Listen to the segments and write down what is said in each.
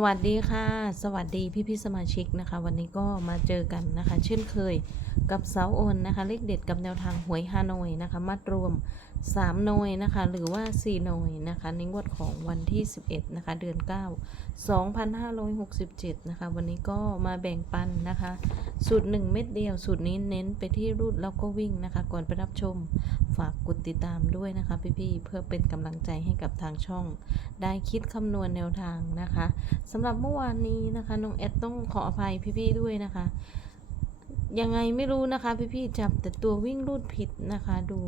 สวัสดีค่ะ สวัสดีพี่พี่สมาชิกนะคะ วันนี้ก็มาเจอกันนะคะ เช่นเคยกับเสาโอนนะคะ เลขเด็ดกับแนวทางหวยฮานอยนะคะ มัดรวม 3 หน่วยนะคะ หรือว่า 4 หน่วยนะคะในงวดของวันที่ 11 นะคะ เดือน 9 2567 นะคะ วันนี้ก็มาแบ่งปันนะคะ สูตร 1 เม็ดเดียว สูตรนี้เน้นไปที่รูดแล้วก็วิ่งนะคะ ก่อนไปรับชมฝากกดติดตามด้วยนะคะ พี่ๆเพื่อเป็นกำลังใจให้กับทางช่อง ได้คิดคำนวณแนวทางนะคะสำหรับเมื่อวานนี้นะคะน้องแอดต้องขออภัยพี่ๆด้วยนะคะ ยังไงไม่รู้นะคะ พี่ๆจับแต่ตัววิ่งรูดผิดนะคะดู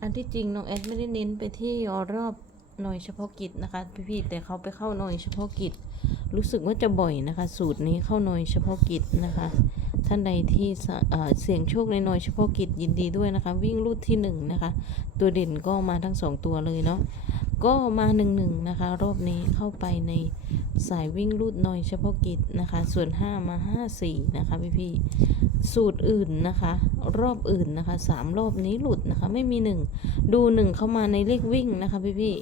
อันที่จริงน้องแอดไม่ได้เน้นไปที่รอบหน่วยเฉพาะกิจนะคะ พี่ๆแต่เขาไปเข้าหน่วยเฉพาะกิจ รู้สึกว่าจะบ่อยนะคะ สูตรนี้เข้าหน่วยเฉพาะกิจนะคะ ท่านใดที่เสี่ยงโชคในหน่วยเฉพาะกิจยินดีด้วยนะคะ วิ่งรูดที่หนึ่งนะคะ ตัวเด่นก็มาทั้งสองตัวเลยเนาะ ก็มาหนึ่งหนึ่งนะคะ รอบนี้เข้าไปในสายวิ่งรูดน่อยเฉพาะกิจนะคะ ส่วน 5 มา 5 4 นะคะพี่พี่สูตรอื่นนะคะ รอบอื่นนะคะสามรอบนี้หลุดนะคะ ไม่มีหนึ่งดูหนึ่งเข้ามาในเลขวิ่งนะคะพี่พี่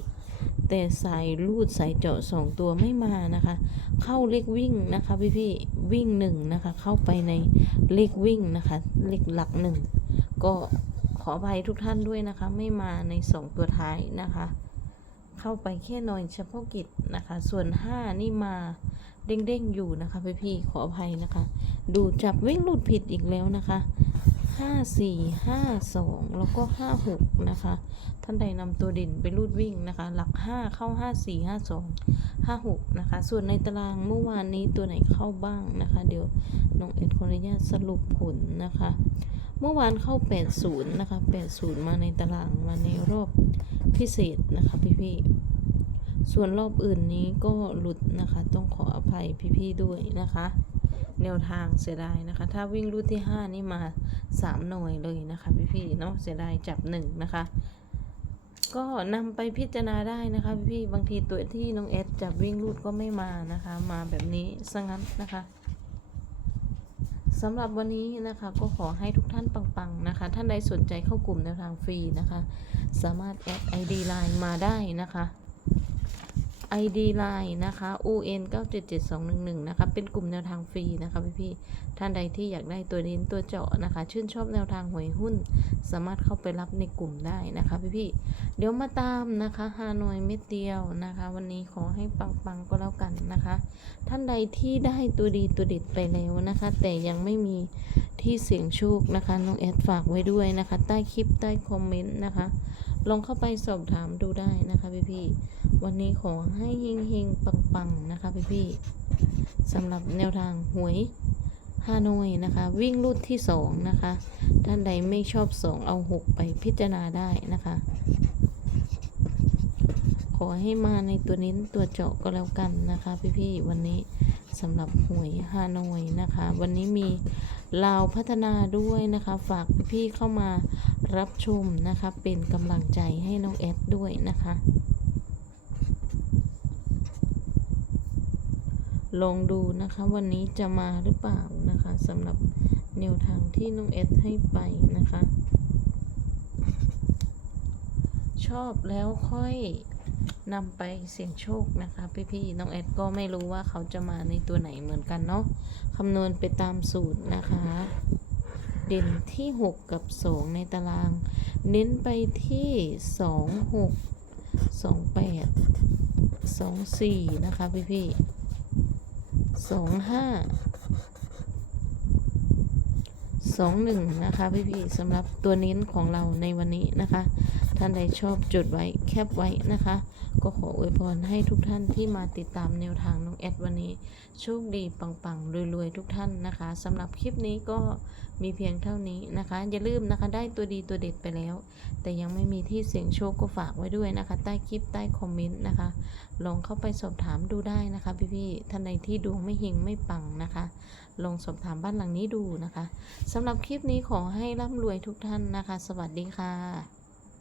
แต่สายรูดสายเจาะสองตัวไม่มานะคะ เข้าเลขวิ่งนะคะพี่พี่วิ่งหนึ่งนะคะ เข้าไปในเลขวิ่งนะคะเลขหลักหนึ่งก็ขออภัยทุกท่านด้วยนะคะ ไม่มาในสองตัวท้ายนะคะ เข้าไปแค่หน่อยเฉพาะกิจนะคะ ส่วน 5 นี่มาเด้งๆอยู่นะคะพี่พี่ๆขออภัยนะคะ ดูจับวิ่งหลุดผิดอีกแล้วนะคะ 5 4 5 2แล้วก็5 6นะคะ ท่านใดนำตัวเด่นไปรูดวิ่งนะคะ หลัก5เข้า5 4 5 2 5 6นะคะ ส่วนในตารางเมื่อวานนี้ตัวไหนเข้าบ้างนะคะ เดี๋ยวน้องเอ็ดขออนุญาตสรุปผลนะคะ เมื่อวานเข้า80นะคะ80มาในตารางมาในรอบพิเศษนะคะพี่ๆส่วนรอบอื่นนี้ก็หลุดนะคะ ต้องขออภัยพี่ๆด้วยนะคะ แนวทางเสียดายนะคะ ถ้าวิ่งรูดที่ 5 นี่มา 3 หน่วยเลยนะคะพี่ๆเนาะเสียดายจับ 1 นะคะ ก็นำไปพิจารณาได้นะคะพี่ๆบางทีตัวที่น้องเอสจับวิ่งรูดก็ไม่มานะคะ มาแบบนี้ซะงั้นนะคะสำหรับวันนี้นะคะก็ขอให้ทุกท่านปังๆนะคะ ท่านใดสนใจเข้ากลุ่มแนวทางฟรีนะคะ สามารถแอด ID Line มาได้นะคะ ID Line นะคะ UN 977211 นะคะ เป็นกลุ่มแนวทางฟรีนะคะพี่ๆท่านใดที่อยากได้ตัวเน้นตัวเจาะนะคะ ชื่นชอบแนวทางหวยหุ้น สามารถเข้าไปรับในกลุ่มได้นะคะพี่ๆเดี๋ยวมาตามนะคะฮานอยเม็ดเดียวนะคะ วันนี้ขอให้ปังๆก็แล้วกันนะคะ ท่านใดที่ได้ตัวดีตัวเด็ดไปแล้วนะคะ แต่ยังไม่มีที่เสียงโชคนะคะน้องแอดฝากไว้ด้วยนะคะ ใต้คลิปใต้คอมเมนต์นะคะ ลองเข้าไปสอบถามดูได้นะคะพี่ๆวันนี้ขอให้เฮงเฮงปังปังๆนะคะพี่ๆสำหรับแนวทางหวยฮานอยนะคะ วิ่งรูดที่สองนะคะท่านใดไม่ชอบสองเอาหกไปพิจารณาได้นะคะ ขอให้มาในตัวเน้นตัวเจาะก็แล้วกันนะคะ พี่ๆวันนี้สำหรับหวยฮานอยนะคะ วันนี้มี ลาพัฒนาด้วยนะคะ ฝากพี่ๆเข้ามารับชมนะคะ เป็นกำลังใจให้น้องแอดด้วยนะคะ ลองดูนะคะวันนี้จะมาหรือเปล่านะคะสำหรับแนวทางที่น้องแอดให้ไปนะคะ ชอบแล้วค่อย นำไปเสี่ยงโชคนะคะพี่ๆน้องแอดก็ไม่รู้ว่าเขาจะมาในตัวไหนเหมือนกันเนาะคำนวณไปตามสูตรนะคะ เด่นที่ 6 กับ 2 ในตาราง เน้นไปที่ 2 6 2 8 2 4 นะคะพี่ๆ2 5สองหนึ่งนะคะพี่ๆสำหรับตัวเน้นของเราในวันนี้นะคะ ท่านใดชอบจดไว้แคปไว้นะคะ ก็ขออวยพรให้ทุกท่านที่มาติดตามแนวทางน้องแอดวันนี้ โชคดีปังๆรวยๆทุกท่านนะคะสำหรับคลิปนี้ก็มีเพียงเท่านี้นะคะ อย่าลืมนะคะได้ตัวดีตัวเด็ดไปแล้ว แต่ยังไม่มีที่เสียงโชคก็ฝากไว้ด้วยนะคะ ใต้คลิปใต้คอมเมนต์นะคะ ลองเข้าไปสอบถามดูได้นะคะพี่ๆท่านใดที่ดวงไม่เฮงไม่ปังนะคะ ลองสอบถามบ้านหลังนี้ดูนะคะสำหรับคลิปนี้ขอให้ร่ำรวยทุกท่านนะคะ สวัสดีค่ะ